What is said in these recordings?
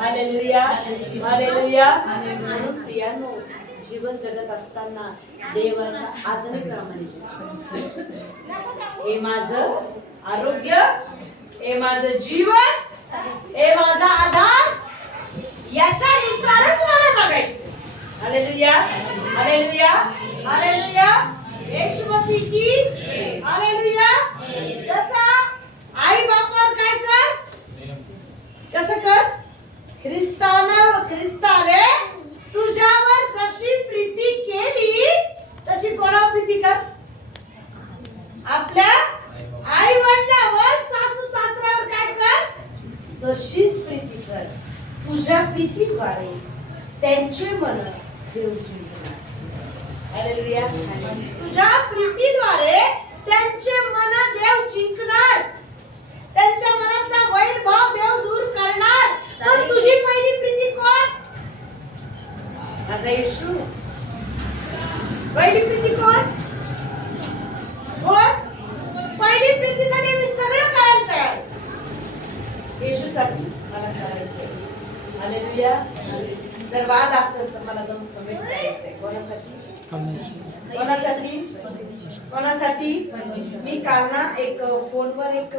Hallelujah hallelujah. म्हणून प्रियांनो, जीवन जगत असताना देवाच्या आज्ञेप्रमाणे हे माझं आरोग्य, हे माझं जीवन, हे माझा आधार, याच्यानुसारच मला जगायचं. Hallelujah hallelujah hallelujah. Yeshu Masih की हालेलुया. जसा आई बापावर काय कर, कसं कर, ख्रिस्ताने तुझ्यावर जशी प्रीती केली तशी कोणावर प्रीती कर, आपल्या आई वडिलांवर, सासू सासऱ्यावर काय कर, तशीच प्रीती कर. तुझ्या प्रीतीद्वारे त्यांचे मन देव जिंकणार. हालेलुया. तुझ्या प्रीतीद्वारे त्यांचे मन देव जिंकणार, त्यांच्या मनातला वैरभाव देव दूर करणार. पण तुझी पहिली प्रीती कोण? माझा येशू. पहिली प्रीती कोण? कोण? पहिली प्रीतीसाठी मी सगळं करायला तयार, येशूसाठी मला करायचंय. हालेलुया. जर वाद असेल तर मला जाऊन समेट करायचंय. कोणासाठी? कोणासाठी? कोणासाठी? मी काल ना एक फोनवर एक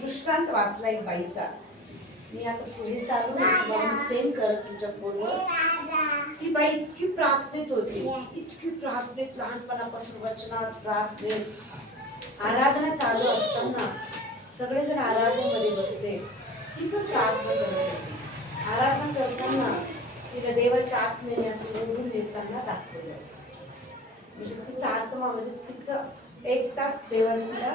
दृष्टांत वाचला एक बाईचा. मी आता पुढे चालू तुम्हाला सेंड करत तुमच्या फोनवर. ती बाई इतकी प्रार्थनेत होती, इतकी प्रार्थनेत, लहानपणापासून वचनात प्रार्थनेत. आराधना चालू असताना सगळेजण आराधनेमध्ये बसले, ती पण प्रार्थना करत होती. आराधना करताना तिला देवाच्या आत्म्याने असं ओढून नेताना दाखवलं. म्हणजे तिचा आत्मा, म्हणजे तिचं एक तास देवाने तिला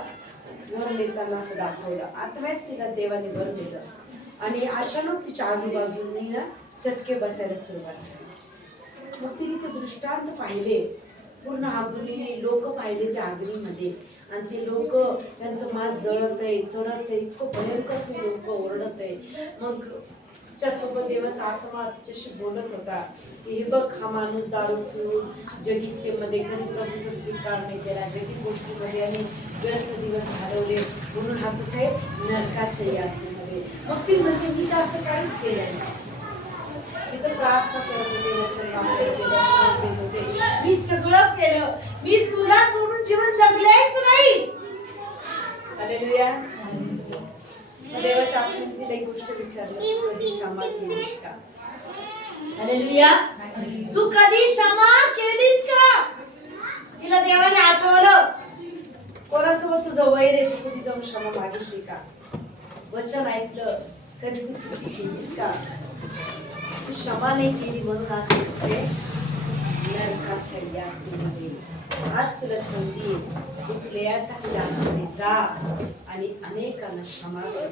वर नेताना असं दाखवलं. आत्म्यात तिला देवाने वर नेलं आणि अचानक तिच्या आजूबाजूनी ना चटके बसायला सुरुवात झाली. मग तिने ते दृष्टांत पाहिले, पूर्ण आगीने लोक पाहिले त्या आगीमध्ये, आणि ते लोक त्यांचं मांस जळत आहे, चढत आहे, इतकं भयंकर ते लोक ओरडत आहे. मग तिच्यासोबत देवाचा आत्मा तिच्याशी बोलत होता की हे बघ, हा माणूस दारू पिऊन जगीचे कधी प्रभूचा स्वीकार नाही केला, जगी गोष्टीमध्ये आणि व्यर्थ दिवस घालवले, म्हणून हा कुठे नरकाच्या यातनेमध्ये. मग ती म्हणजे मी तर असं काहीच केलं नाही, मी तर प्रार्थना करत होते, वचन वाचत होते, दर्शन देत होते, मी सगळं केलं, मी तुला सोडून जीवन जगलेच नाही. हालेलुया. देवाच्या आत्म्याने तिला एक गोष्ट विचारली, तू कधी क्षमा केलीस का? हालेलुया. तू कधी क्षमा केलीस का? तिला देवाने आठवलं, कोणासोबत तुझं वैर आहे, तू कधी जाऊन क्षमा मागितली का? वचन ऐकलं, कधी तू चुकी केलीस का? तू क्षमा नाही केली म्हणून आज तुझे नरकाच्या यातनेमध्ये. आज तुला संधी आहे, तू यासाठी यातमध्ये जा आणि अनेकांना क्षमा कर.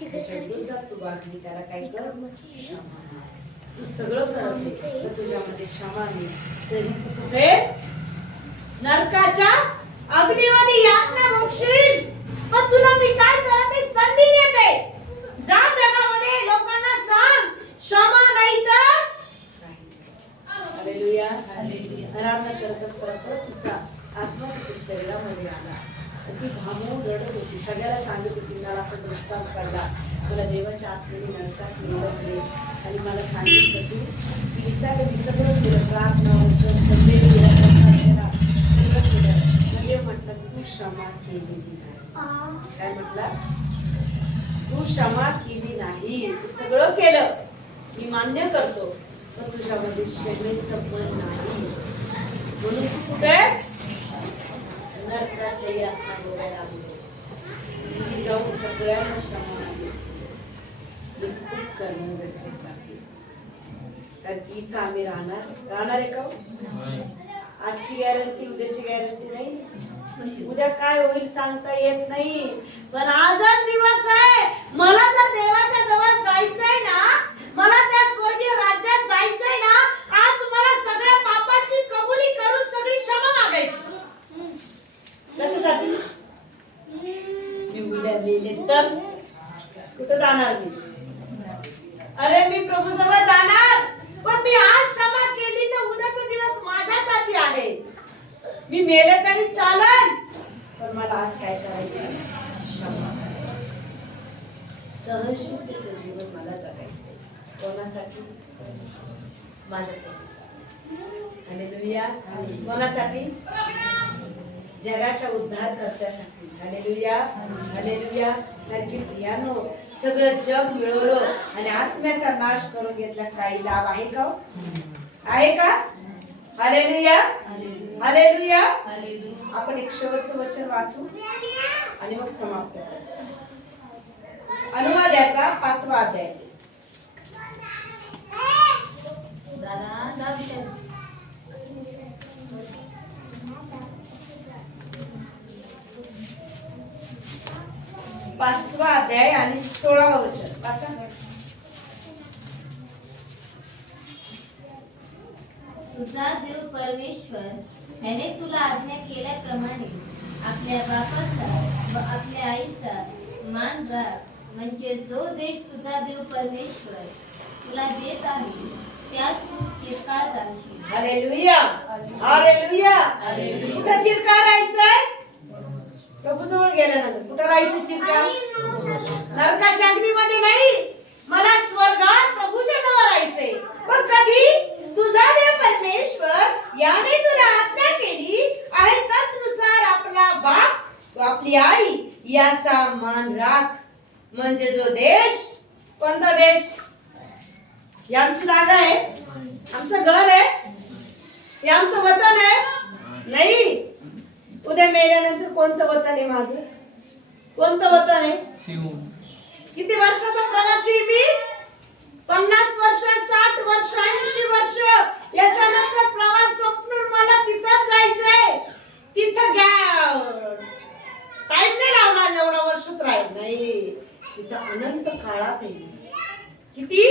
त्याच्या विरोधात तू वागली, त्याला काय कर, क्षमा. तू सगळं करत तर तुझ्यामध्ये क्षमा नाही, तरी तू कुठेस नरकाच्या अग्नीमध्ये यातना भोगशील. पण तुला मी काय करते, संधी देते, जा जगामध्ये लोकांना सांग, क्षमा नाही तर. Hallelujah hallelujah. आराधना करत असताना तुझा आत्मा तुझ्या शरीरामध्ये आला, ती भामून रडत होती, सगळ्याला सांगत होती, मला असं दृष्टांत काढला, मला देवाच्या आत्म्याने नरकात निवडले आणि मला सांगितलं, तू विचारलं, मी सगळं केलं, प्रार्थना वचन सगळं केलं, म्हणजे म्हटलं तू क्षमा केलेली नाही. काय म्हटलं? तू क्षमा केली नाही, तू सगळं केलं, मी मान्य करतो, पण तुझ्यामध्ये क्षमेचं मन नाही, म्हणून तू कुठे नरकाच्या यातना भोगायला लागली. जाऊन सगळ्यांना क्षमा खूप करणं गरजेचं आहे, कारण की इथं आम्ही राहणार आहे का? आजची गॅरंटी, उद्याची गॅरंटी नाही, उद्या काय होईल सांगता येत नाही, पण आजच दिवस आहे. मला जर देवाच्या जवळ जायचंय ना, मला त्या स्वर्गीय राज्यात जायचंय ना, आज मला सगळ्या पापाची कबुली करून सगळी क्षमा मागायची. कशासाठी? मी उद्या गेले तर कुठं जाणार मी? अरे मी प्रभू जवळ जाणार, पण मी आज क्षमा केली तर उद्याचा दिवस माझ्यासाठी आहे. मी मेले तरी चालेल, पण मला आज काय करायचं? क्षमा. सहनशीलतेचं जीवन मला जगायचंय. कोणासाठी? माझ्या प्रभूसाठी. हालेलुया. कोणासाठी? जगाच्या उद्धार करण्यासाठी. Hallelujah, hallelujah. कारण की प्रियानो, सगळं जग मिळवलं आणि आत्म्याचा नाश करून घेतला, काही लाभ आहे का? आहे का? Hallelujah, hallelujah. आपण एक शेवटचं वचन वाचू आणि मग समाप्त करू. अनुवादाचा 5वा अध्याय. दादा 5वा अध्याय आणि 16वा वचन वाचा. तुझा देव परमेश्वर ह्याने तुला आज्ञा केल्याप्रमाणे आपल्या बापाचा व आपल्या आईचा मान राख, म्हणजे जो देश तुझा देव परमेश्वर तुला देत आहे त्यात तू चिरकाळ राहशील. Hallelujah, hallelujah. कुठं चिरकाळ राहायचंय? प्रभूजवळ गेल्यानंतर कुठं राहायचं चिरकाळ? नरकाच्या अग्नीमध्ये नाही, मला स्वर्गात प्रभूच्या जवळ राहायचंय. पण कधी? तुझा देव परमेश्वर याने तुला आज्ञा केली आहे तत्नुसार आपला बाप व आपली आई याचा मान राख, म्हणजे जो देश. कोणता देश? ही आमची जागा आहे, आमचं घर आहे, हे आमचं वतन आहे? नाही. उद्या मेल्यानंतर कोणतं वतन आहे माझं? कोणतं वतन आहे? किती वर्षाचा प्रवासी मी? 50 वर्ष, 60 वर्ष, 80 वर्ष. याच्यानंतर प्रवास संपून मला तिथं जायचंय. तिथं टाइम नाही लावणार, एवढा वर्षच राहील नाही. तिथं अनंत काळात आहे. किती?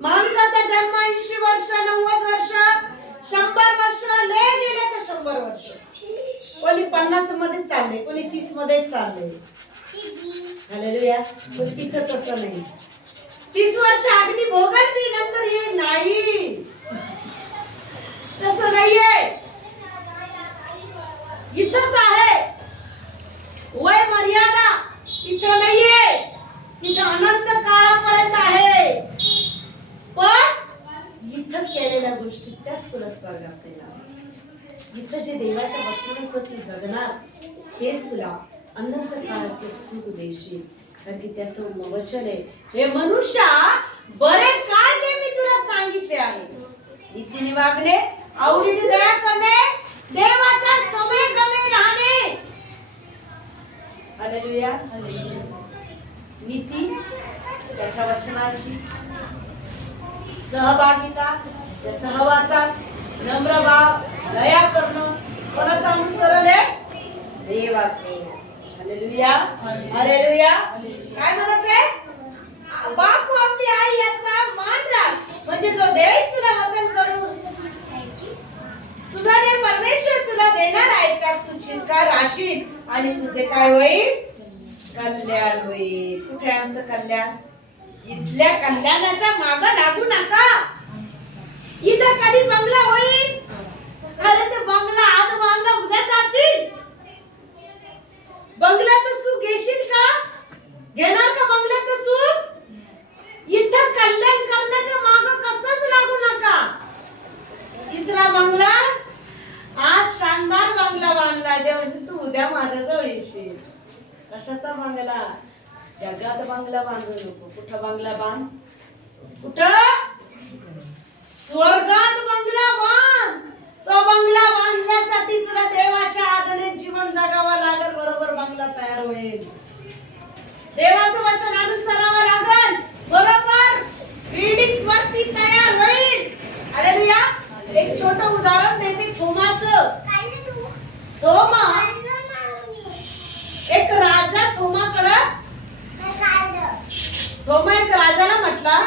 माणसाचा जन्म 80 वर्ष, 90 वर्ष, 100 वर्ष, लय गेले तर 100 वर्ष. कोणी 50 मध्ये चालले, कोणी 30 मध्ये चालले. हालेलुया. पण तिथं तसं नाही. 30 वर्ष अग्नी भोगत मी नंतर ये नाही, तसं नाहीये. इथंच आहे वय मर्यादा, इथं नाहीये. तिथं अनंत काळापर्यंत आहे. पण इथं केलेल्या गोष्टी त्याच तुला स्वर्गात येणार. इथं जे देवाच्या वचनानुसार तू जगणार हेच तुला अनंत काळाचे सुख देशील. कारण की त्याचं वचन आहे, हे मनुष्या बरे काय ते मी तुला सांगितले आहे. नीतीने वागणे, आवडीने दया करणे, देवाच्या समेगमे राहणे. हालेलुया. नीती त्याच्या वचनाची, सहभागिता त्या सहवासात, नम्र भाव, दया करणं. कोणाचं अनुसरण आहे? देवाचं. Hallelujah, hallelujah. काय म्हणत आहे? बाप व आपली आई याचा मान राख, म्हणजे जो देश तुला वतन करून तुझा देव परमेश्वर तुला देणार आहे त्यात तू चिरकाळ राहशील आणि तुझे काय होईल? कल्याण होईल. कुठे आमचं कल्याण? इथल्या कल्याणाच्या मागे लागू नका. इथं कधी बंगला होईल? अरे ते बंगला आज बांधला उद्या जाशील. बंगल्याचं सुख घेशील का? घेणार का बंगल्याचं सुख? इथं कल्याण करण्याच्या मागे कसंच लागू नका. इथला बंगला आज शानदार बंगला बांधला देवशी, तू उद्या माझ्याजवळ येशील. कशाचा बंगला? जगात बंगला बांधू नको. कुठं बंगला बांध? कुठं? स्वर्गात बंगला बांध. तो बंगला बांधण्यासाठी तुला देवाच्या आज्ञेने जीवन जगावं लागेल. बरोबर बंगला तयार होईल. देवाचं वचन अनुसरावं लागेल. बरोबर बिल्डिंग वरती तयार होईल. हालेलुया. एक छोटं उदाहरण देते थोमाचं. थोमा एक राजा थोमा एक राजाला म्हटला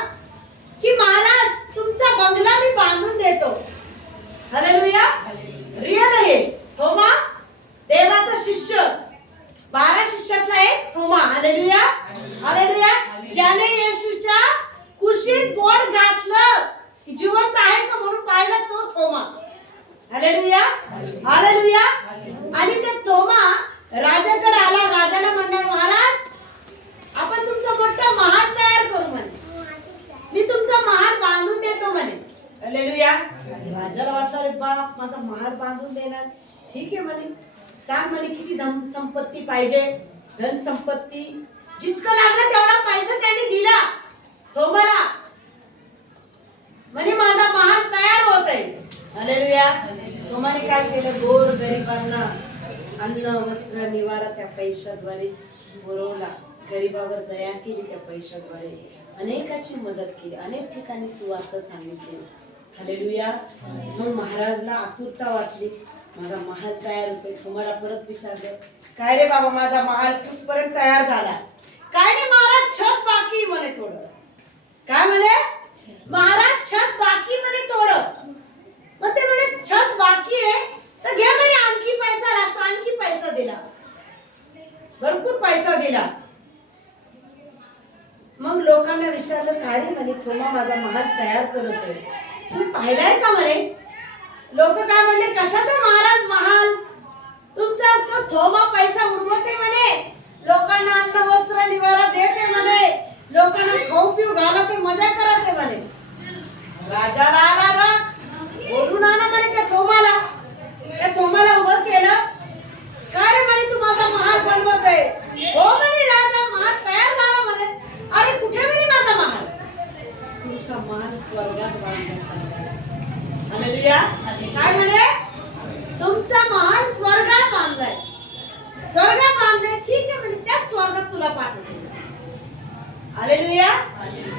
की महाराज तुमचा बंगला मी बांधून देतो. हालेलुया. रिअल आहे थोमा, देवाचा शिष्य. 12 शिष्यातला एक थोमा. Hallelujah, hallelujah. ज्याने येशूच्या कुशीत बोट घातलं, जिवंत आहे का म्हणून पाहिलं, तो थोमा. Hallelujah, hallelujah. आणि ते थोमा राजाकडे आला. राजाला म्हणला महाराज आपण तुमचा मोठा महाल तयार करू म्हणे. मी तुमचा बाप माझा महाल बांधून देणार. ठीक आहे म्हणे, सांग म्हणे किती धन संपत्ती पाहिजे. धन संपत्ती जितकं लागलं तेवढा पैसा त्यांनी दिला थोमाला. म्हणे माझा महाल तयार होत आहे. हालेलुया. थोमाने काय केलं, गोर गरिबांना अन्न वस्त्र निवारा त्या पैशाद्वारे पुरवला. गरिबावर दया केली त्या पैशाद्वारे. अनेकाची मदत केली, अनेक ठिकाणी सुवार्थ सांगितली. हालेलुया. मग महाराजला आतुरता वाटली, माझा महाल तयार होतोय. थोमाला परत विचारलं, काय रे बाबा माझा महाल कुठपर्यंत तयार झाला? काय नाही महाराज, छत बाकी म्हणे थोडं. काय म्हणे महाराज, छत बाकी म्हणे थोडं. मग ते म्हणे छत बाकी आहे तर घे म्हणे, आणखी पैसा लागतो. आणखी पैसा दिला, भरपूर पैसा दिला. मग लोकांना विचारलं, काय रे म्हणे थोमा माझा महाल तयार करत आहे, तुम्ही पाहिलाय का म्हणे? लोक काय म्हणले, कशाचा महाराज महाल? तुमचा तो थोमा पैसा उडवते म्हणे, लोकांना अन्न वस्त्र निवारा देते म्हणे, लोकांना खाऊ पिऊ घालते, मजा करते म्हणे. राजाला आला राग, बोलून आणा म्हणे त्या थोमाला. त्या थोमाला उभं केलं. काय रे म्हणे तू माझा महाल बनवत आहे? हो म्हणे राजा, महाल तयार झाला म्हणे. अरे कुठे म्हणे माझा महाल? तुमचा महाल स्वर्गात बांधला. हालेलुया. काय म्हणे, तुमचा महाल स्वर्गात बांधलाय. स्वर्गात बांधलाय, ठीक आहे म्हणे, त्या स्वर्गात तुला पाठवतो. हालेलुया.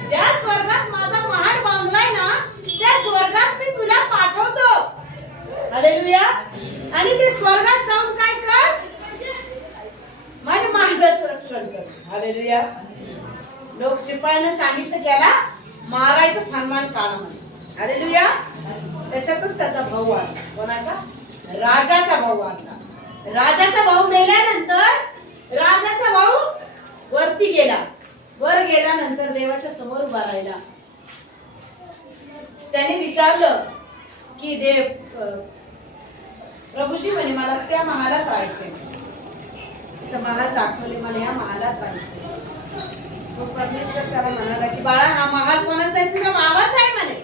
ज्या स्वर्गात माझा महाल बांधलाय ना, त्या स्वर्गात मी तुला पाठवतो. हालेलुया. आणि ते स्वर्गात जाऊन काय कर, माझ्या महालाचं रक्षण कर. हालेलुया. लोक शिपायानं सांगितलं त्याला मारायचं फरमान काढ म्हणे. हालेलुया. त्याच्यातच त्याचा भाऊ आला. कोणाचा? राजाचा भाऊ आला. राजाचा भाऊ मेल्यानंतर राजाचा भाऊ वरती गेला. वर गेल्यानंतर देवाच्या समोर उभा राहिला. त्याने विचारलं की देव, प्रभूजी म्हणे मला त्या महालात राहायचंय. त्या महाल दाखवले, मला या महालात राहायचंय. तो परमेश्वर त्याला म्हणाला की बाळा, हा महाल कोणाचा आहे? तुझ्या भावाचा आहे म्हणे.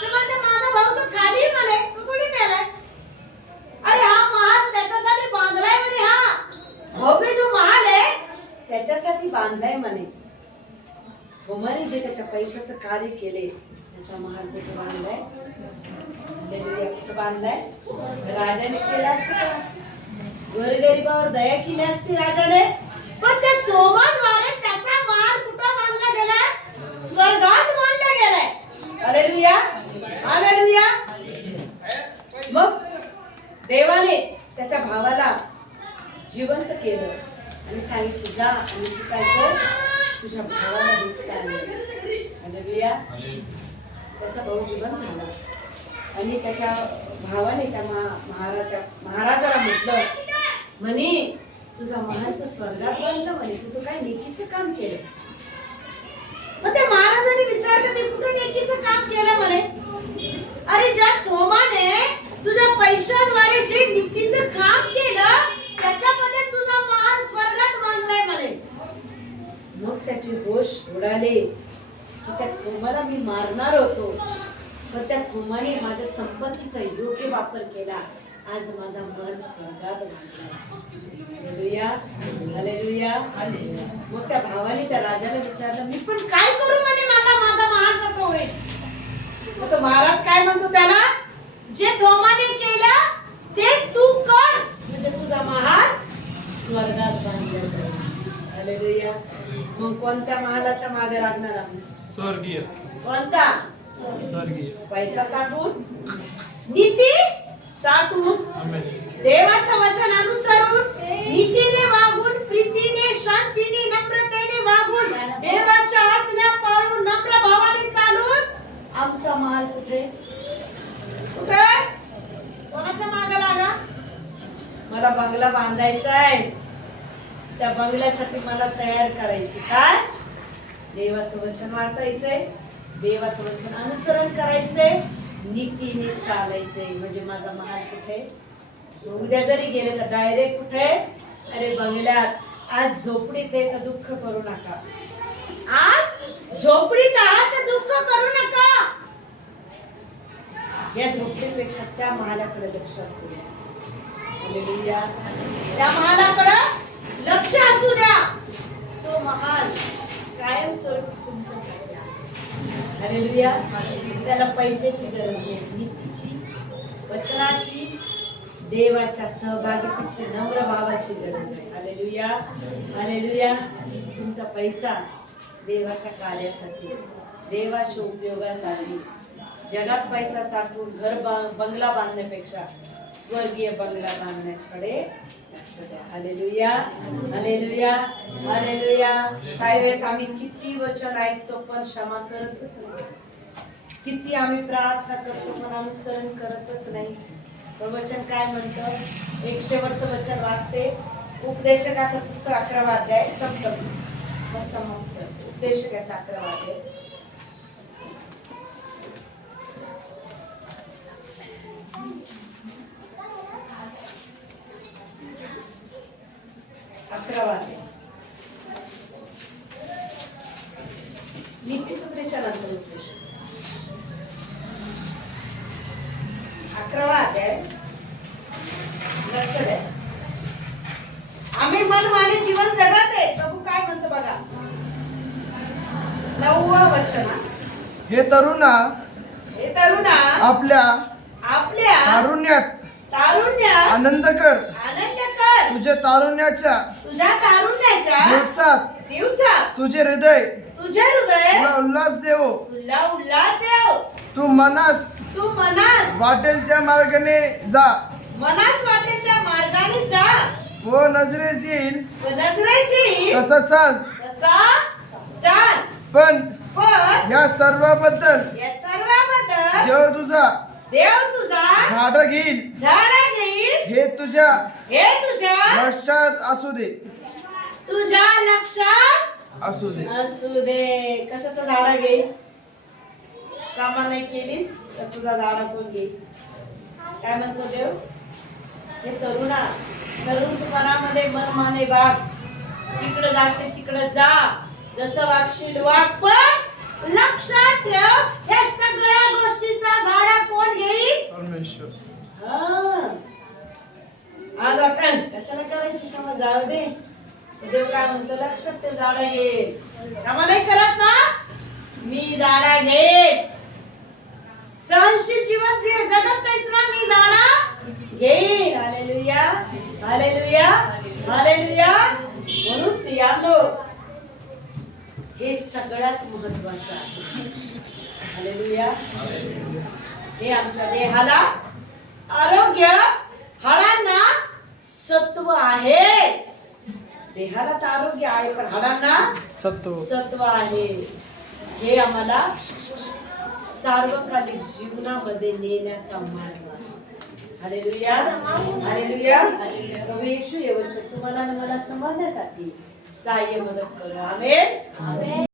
तर म्हणते माझा भाऊ तो खाली म्हणे, तो थोडी मेलाय. अरे हा महाल त्याच्यासाठी बांधलाय म्हणे, हा भव्य जो महाल आहे त्याच्यासाठी बांधलाय म्हणे. थोमाने जे त्याच्या पैशाचं कार्य केले, त्याचा महाल कुठे बांधलाय? कुठे बांधलाय? राजाने केला असतं. गोरगरिबावर दया केली असती राजाने, पण त्या थोमाद्वारे त्याचा महाल कुठं बांधला गेलाय? स्वर्गात बांधला गेलाय. हालेलुया. हालेलुया. मग देवाने त्याच्या भावाला जिवंत केलं आणि सांगितलं, जा आणि तू काय कर, तुझ्या भावाला दिसता. हालेलुया. त्याचा भाऊ जिवंत झाला आणि त्याच्या भावाने त्या महाराजाला म्हटलं, म्हणे तुझा महाल तर स्वर्गात बांधला म्हणे, तू काय नेकीचं काम केलं. मग त्या महाराजाने विचारलं, मी कुठं नेकीचं काम केलं म्हणे? अरे ज्या थोमाने तुझ्या पैशाद्वारे जे नीतीचं काम केलं, त्याच्यामध्ये तुझा महाल स्वर्गात बांधलाय म्हणे. मग त्याचे होश उडाले की त्या थोमाला मी मारणार होतो, पण त्या थोमाने माझ्या संपत्तीचा योग्य वापर केला. आज माझा मन स्वर्गात बांधला. हालेलुया. हालेलुया. मग त्या भावाने त्या राजाला विचारलं, मी पण काय करू म्हणे, मला माझा महाल कसा होईल? मग तो महाराज काय म्हणतो त्याला, जे थोमाने केलं ते तू कर, म्हणजे तुझा महाल स्वर्गात बांधला जाईल. हालेलुया. मग कोणत्या महालाच्या मागे लागणार आम्ही? स्वर्गीय. कोणता? स्वर्गीय. पैसा साठवून, नीती साठवून, देवाचं वचन अनुसरून, नीतीने वागून, प्रीतीने, शांतीने, नम्रतेने वागून, देवाच्या आज्ञा पाळून, नम्र भावाने चालून आमचा महाल कुठे? कुठे? कोणाच्या मागे लागा? मला बंगला बांधायचा आहे. त्या बंगल्यासाठी मला तयार करायची. काय? देवाचं वचन वाचायचंय, देवाचं वचन अनुसरण करायचंय, नीतीने चालायचंय. म्हणजे माझा महाल कुठे? उद्या जरी गेले तर डायरेक्ट कुठे? अरे बंगल्यात. आज झोपडीत आहे तर दुःख करू नका. आज झोपडीत आहात तर दुःख करू नका. या झोपडीपेक्षा त्या महालाकडे लक्ष असू द्या. हालेलुया. त्या महालाकडे लक्ष असू द्या. तो महाल कायमस्वरूपी तुमच्यासाठी आहे. हालेलुया. त्याला पैशाची गरज नाही, नीतीची, वचनाची, देवाच्या सहभागितेची, नम्र भावाची गरज आहे. हालेलुया. हालेलुया. तुमचा पैसा देवाच्या कार्यासाठी, देवाच्या उपयोगासाठी, जगात पैसा साठवून बंगला बांधण्यापेक्षा स्वर्गीय बंगला बांधण्याकडे लक्ष द्या. हालेलुया. हालेलुया. हालेलुया. काही वेळेस आम्ही किती वचन ऐकतो पण क्षमा करतच नाही. किती आम्ही प्रार्थना करतो पण अनुसरण करतच नाही. वचन काय म्हणतं? एक शेवटचं वचन वाचते. उपदेशकाचं पुस्तक 11वा अध्याय सप्तमी समाप्त. उपदेशकाचा 11वा अध्याय. नीतिसूत्रेच्या नंतर उपदेश 11वा अध्याय. लक्ष द्या. आम्ही मनमानी जीवन जगत आहे. प्रभू काय म्हणतो बघा. 9वा वचन. हे तरुणा आपल्या तारुण्यात आनंद कर. तुझ्या तारुण्याच्या दिवसात तुझे हृदय तुला उल्हास देव. तू मनास वाटेल त्या मार्गाने जा. व नजरेस येईल तसा चाल. पण या सर्वाबद्दल देव तुझा झाडा घेईल हे तुझ्या लक्षात असू दे. तुझ्या लक्षात असू दे. असू दे. कशाचा झाडा घेईल? कामा नाही केलीस तर तुझा झाडा कोण घेईल? काय म्हणतो देव? हे तरुण मनामध्ये मनमाने वाग. जिकडे जाशील तिकडे जा. जसं वागशील वाग. पण लक्षात ठेव या सगळ्या गोष्टीचा झाडा कोण घेईल? परमेश्वर. आज वाटण कशाला करायची क्षमा? जाऊ दे. देव काय म्हणतो? लक्षात ठेव झाडा घेईल. क्षमा नाही करत ना, मी झाडा घेईल. सहनशील जीवन जे जगत नाहीस ना, मी झाडा घेईल. हालेलुया. हालेलुया. हालेलुया. म्हणून प्रियानो हे सगळ्यात महत्वाचं आहे. हालेलुया. हे आमच्या देहाला आरोग्य, हाडांना सत्व आहे. देहाला तर आरोग्य आहे पण हाडांना सत्व आहे. हे आम्हाला सार्वकालिक जीवनामध्ये नेण्याचा मार्ग आहे. हालेलुया. हालेलुया. प्रभू येशू हे वचन तुम्हाला आणि मला समजण्यासाठी सहाय्य मदत करा. आमेन.